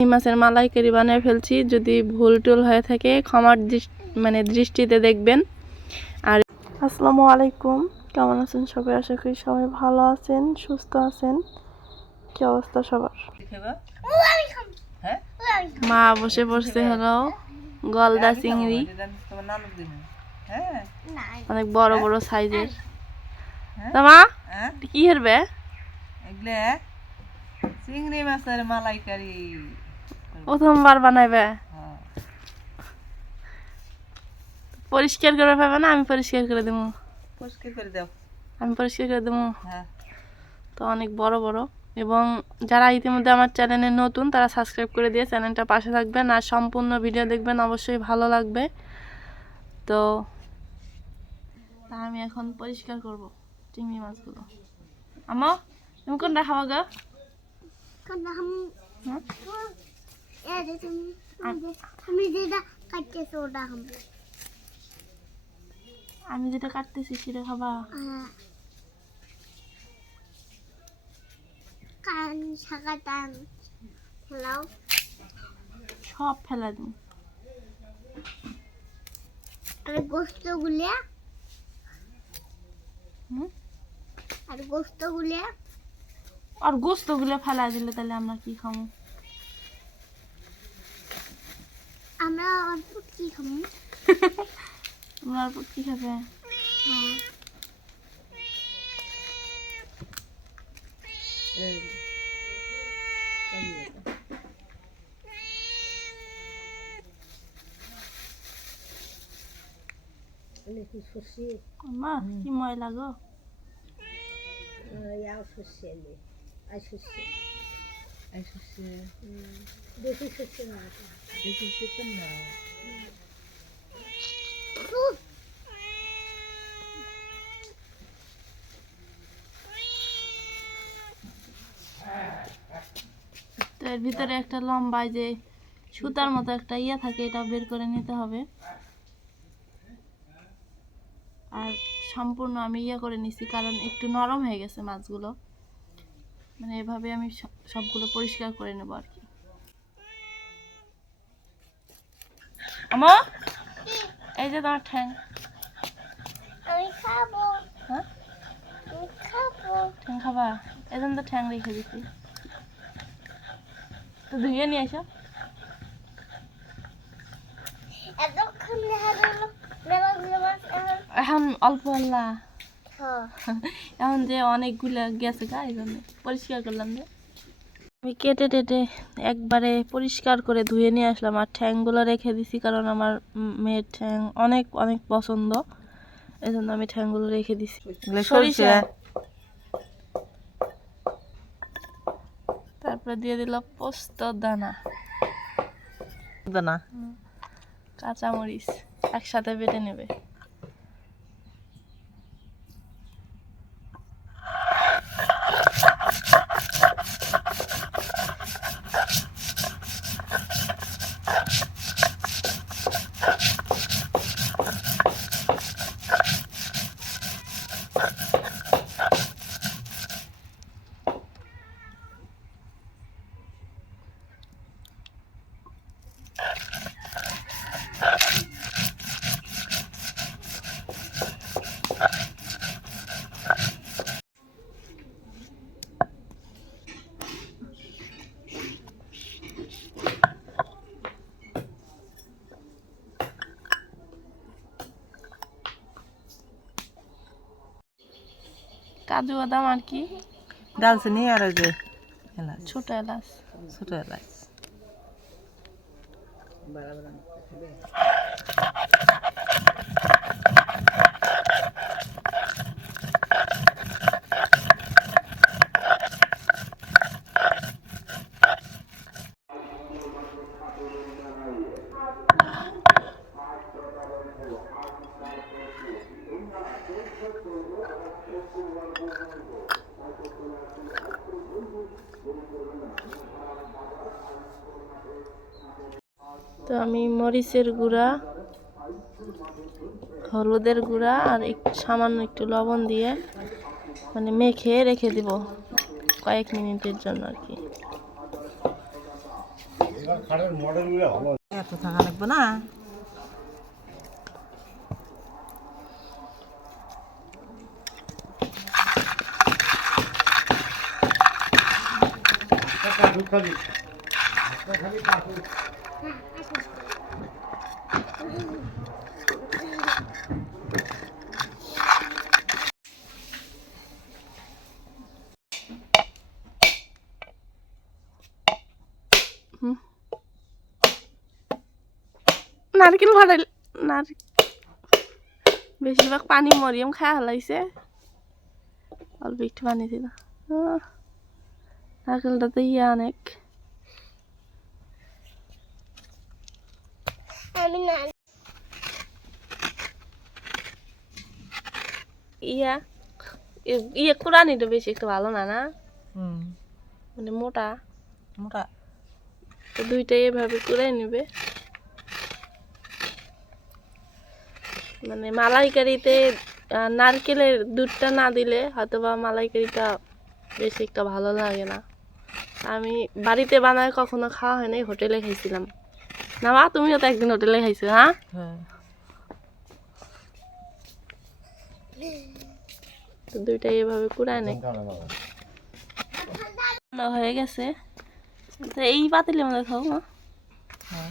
এই মাছের মালাইকারি বানিয়ে ফেলছি, যদি ভুল টুল হয়ে থাকে ক্ষমার দৃষ্টিতে দেখবেন। আর আসসালামু আলাইকুম, কেমন আছেন সবাই? আশা করি সবাই ভালো আছেন, সুস্থ আছেন। কি অবস্থা সবার? মা বসে পড়ছে হলো গলদা চিংড়ি, অনেক বড় বড় সাইজের। মা কি হেরবে? চিংড়ি মাছের মালাইকারি প্রথমবার বানাইবে। পরিষ্কার করে পাবে না? আমি পরিষ্কার করে দেবো। পরিষ্কার করে দাও। আমি পরিষ্কার করে দেবো। হ্যাঁ, তো অনেক বড় বড়। এবং যারা ইতিমধ্যে আমার চ্যানেলে নতুন তারা সাবস্ক্রাইব করে দিয়ে চ্যানেলটা পাশে থাকবেন আর সম্পূর্ণ ভিডিও দেখবেন, অবশ্যই ভালো লাগবে। তো আমি এখন পরিষ্কার করব চিংড়ি মাছগুলো। আমা তুমি কোনটা খাওয়া গা? আমি যেটা কাটতেছি সেটা খাবা? সব ফেলা দিন। আর গোস্ত গুলিয়া আর গোস্ত গুলো ফেলা দিলে তাহলে আমরা কি খাবো? আমরা অল্প কি খাবো? তোমরা অল্প কি খাবে? মা কি ময়লা গো? তো এর ভিতরে একটা লম্বা যে সুতার মতো একটা ইয়া থাকে, এটা বের করে নিতে হবে। আর সম্পূর্ণ আমি ইয়া করে নিছি কারণ একটু নরম হয়ে গেছে মাছগুলো। মানে এভাবে আমি সবগুলো পরিষ্কার করে নেব আর কি। আমা এই যে তোমার ঠ্যাং। আমি খাবো। হ্যাঁ, আমি খাবো। ঠ্যাং খাবা? এজন্য তো ঠ্যাং রেখে দিছি। তো ধুয়ে নিয়ে আসো। এতক্ষণ দেখা গেল মেলাগুলো মাছ এখন অল্প আল্লাহ, হ্যাঁ। এখন যে অনেকগুলো গেছে গা, এই জন্য পরিষ্কার করলাম। যে আমি কেটে টেটে একবারে পরিষ্কার করে ধুয়ে নিয়ে আসলাম আর ঠ্যাংগুলো রেখে দিছি কারণ আমার মেয়ের ঠ্যাং অনেক অনেক পছন্দ, এই জন্য আমি ঠ্যাংগুলো রেখে দিছি। সরিষা, তারপরে দিয়ে দিলাম পোস্ত দানা, কাঁচামরিচ একসাথে বেটে নেবে। কাজু বাদাম আর কি, দালচিনি আর ওই যে ছোট এলাচ। ছোট এলাচ। তো আমি মরিচের গুঁড়া, হলুদের গুঁড়া আর সামান্য একটু লবণ দিয়ে মানে মেখে রেখে দিব কয়েক মিনিটের জন্য আর কি। এত থাকা লাগবে না। নারকেল ফাটাইল বেশিরভাগ পানি মরিয়ম খায় হালাইছে, অল্প একটু পানি ছিল। নারকেলটা তো ইয়া অনেক। আমি না ইয়া ইয়ে কোরআনিটা বেশি একটু ভালো না, না হুম, মানে মোটা, মোটা। তো দুইটাই এভাবে করে নেবে। মানে মালাইকারিতে নারকেলের দুধটা না দিলে হয়তো বা মালাইকারিটা বেশি একটা ভালো লাগে না। আমি বাড়িতে বানায় কখনো খাওয়া হয় নাই, হোটেলে খাইছিলাম। না মা, তুমিও তো একদিন হোটেলে খাইছো? হ্যাঁ, হ্যাঁ, তো দুইটাই এভাবে কুড়ায় নেই। হয়ে গেছে, তো এই পাতিলের মধ্যে খাও মা। হ্যাঁ।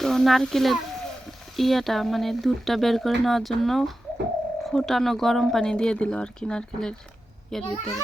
তো নারকেলের ইয়েটা মানে দুধটা বের করে নেওয়ার জন্য ফুটানো গরম পানি দিয়ে দিল আর কি নারকেলের ইয়ের ভিতরে।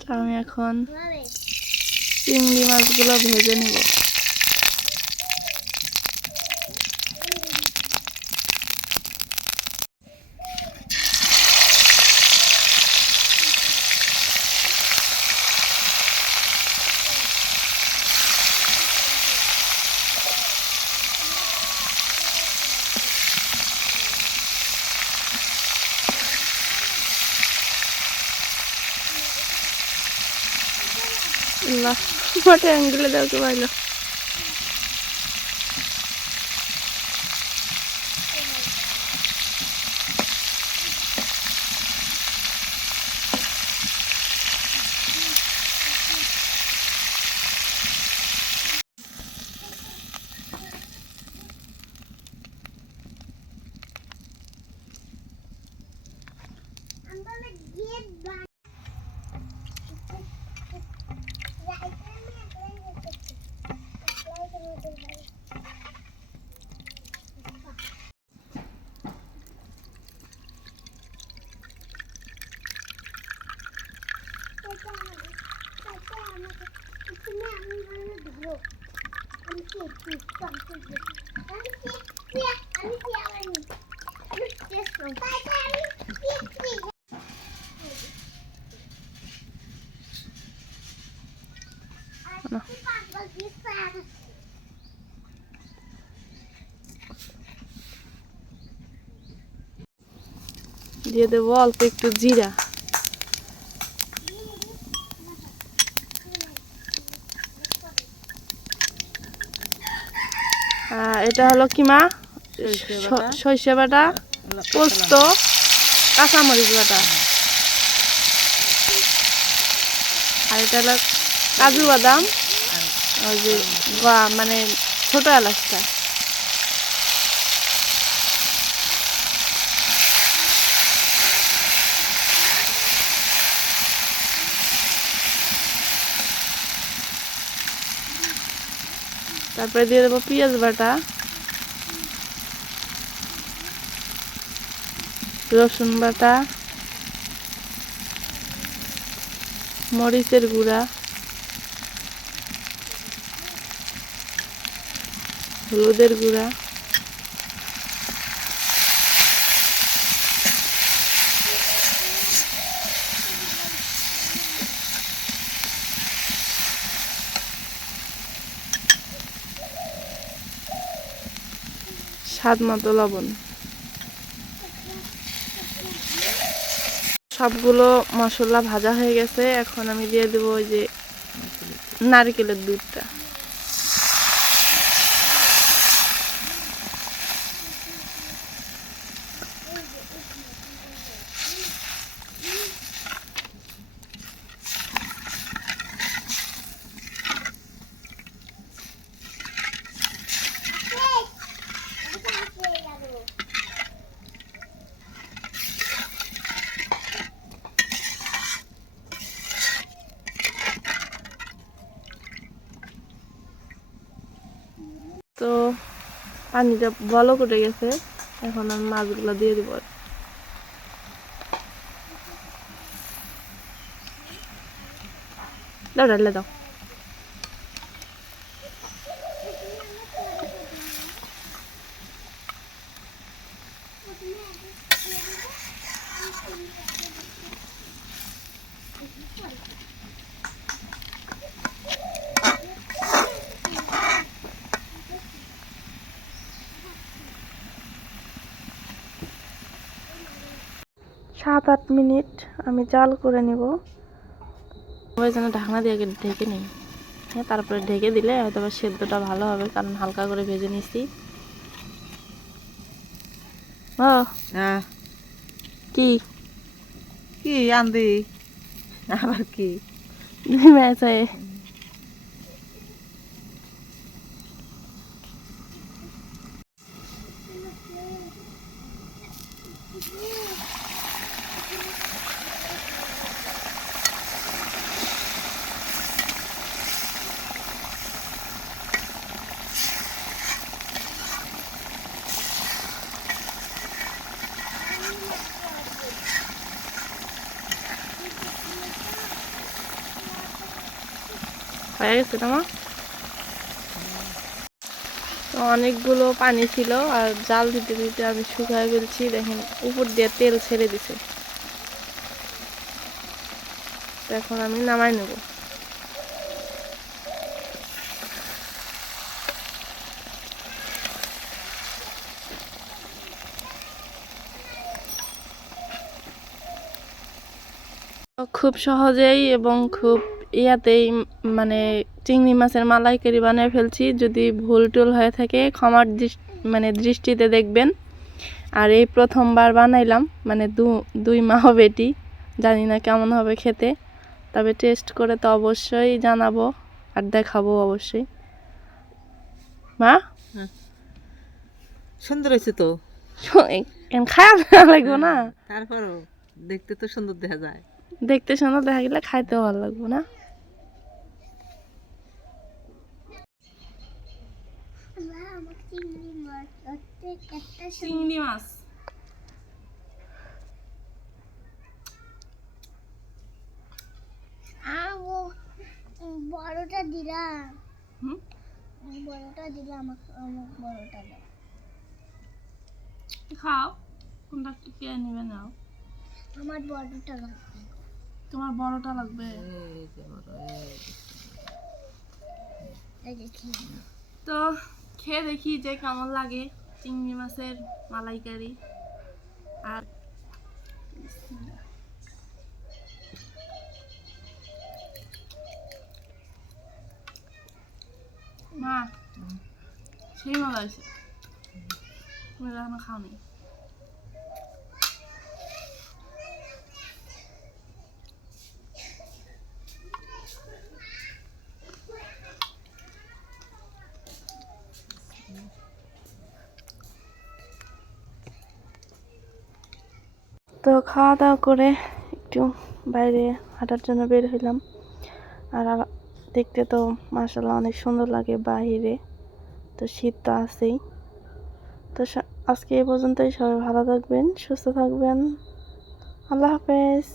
তো আমি এখন চিংড়ি মাছগুলো ভেজে নেব। আল্লাহ, মাঠে অ্যাঙ্গেলে দেওয়া তো পাইলো। দিয়ে দেবো অল্প একটু জিরা। এটা হলো কি মা, সর্ষে বাটা, পোস্ত, কাঁচামরিচ বাটা, আর এটা হলো কাজু বাদাম, ওই যে মানে ছোট এলাচটা। তারপরে দিয়ে দেবো পেঁয়াজ বাটা, রসুন বাটা, মরিচের গুঁড়া, হলুদের গুঁড়া, স্বাদ মতো লবণ। সবগুলো মশলা ভাজা হয়ে গেছে, এখন আমি দিয়ে দেবো ওই যে নারকেলের দুধটা। তো পানিটা ভালো করে গেছে, এখন আমি মাছগুলো দিয়ে দিব। দাও ডালে দাও। সাত আট মিনিট আমি জাল করে নিব। ওই যেন ঢাকনা দিয়ে আগে ঢেকে নিই, হ্যাঁ তারপরে ঢেকে দিলে হয়তো বা সেদ্ধটা ভালো হবে, কারণ হালকা করে ভেজে নিছি। ও হ্যাঁ, কি কি আনদি আবার কি? ম্যাচে হয়ে গেছে তোমার। তো অনেকগুলো পানি ছিল, আর জাল দিতে দিতে আমি শুকায় ফেলছি। দেখেন উপর দিয়ে তেল ছেড়ে দিছে। তো এখন আমি নামাই নেব। খুব সহজেই এবং খুব ইয়াতেই মানে চিংড়ি মাছের মালাইকারি বানিয়ে ফেলছি। যদি ভুল টুল হয়ে থাকে ক্ষমার দৃষ্টিতে দেখবেন। আর এই প্রথমবার বানাইলাম, মানে দুই মা বেটি, জানি না কেমন হবে খেতে, তবে টেস্ট করে তো অবশ্যই জানাবো আর দেখাবো অবশ্যই। মা সুন্দর হয়েছে তো, খাওয়া লাগবো না? তারপরও দেখতে তো সুন্দর দেখা যায়। দেখতে সুন্দর দেখা গেলে খাইতেও ভালো লাগবো না? চিংড়ি মাছ বড়টা দিলাম, হুম বড়টা দিলাম, আমাকে বড়টা দাও। খাও, কোনটা কে নিবে নাও। আমার বড়টা লাগবে। তোমার বড়টা লাগবে? এই যে বড়, এই দেখি, তো খেয়ে দেখি যে কেমন লাগে চিংড়ি মাছের মালাইকারি। আর মা সেই মজা হয়েছে, তুমি এখনো খাওনি। তো খাওয়া দাওয়া করে একটু বাইরে হাঁটার জন্য বের হইলাম। আর দেখতে তো মাশাআল্লাহ অনেক সুন্দর লাগে বাইরে, তো শীত তো আছেই। তো আজকে এই পর্যন্তই। সবাই ভালো থাকবেন, সুস্থ থাকবেন। আল্লাহ হাফেজ।